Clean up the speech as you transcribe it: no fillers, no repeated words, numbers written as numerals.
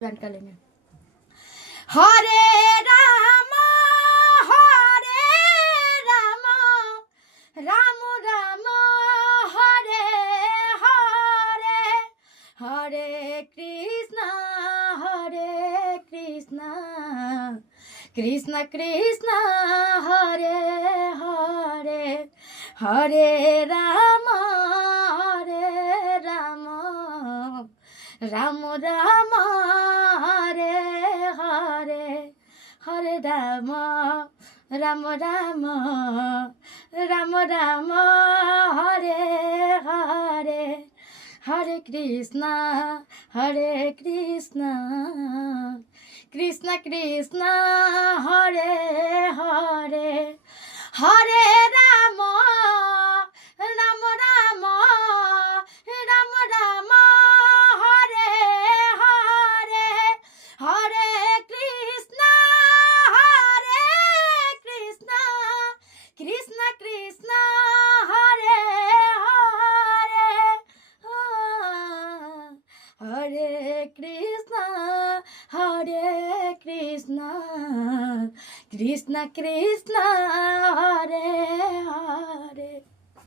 গানকালীন Hare Ram Hare Ram Ram Ram Hare Hare Hare Krishna Krishna Krishna Hare Hare Hare Ram Ram Ram Hare Hare Hare Ram Ram Ram Ram Ram Hare Hare Hare Krishna Krishna Krishna Hare Hare Hare Ram Ram Ram Ram Ram Hare Hare Hare Krishna Krishna Krishna Hare Hare Hare Krishna Krishna Krishna Hare Hare.